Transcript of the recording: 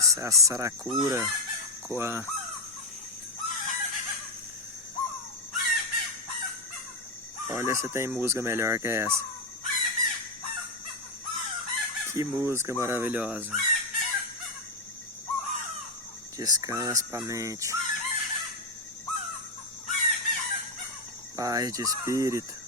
Essa é a Saracura Koan. Olha se tem música melhor que essa. Que música maravilhosa. Descanso pra mente. Paz de espírito.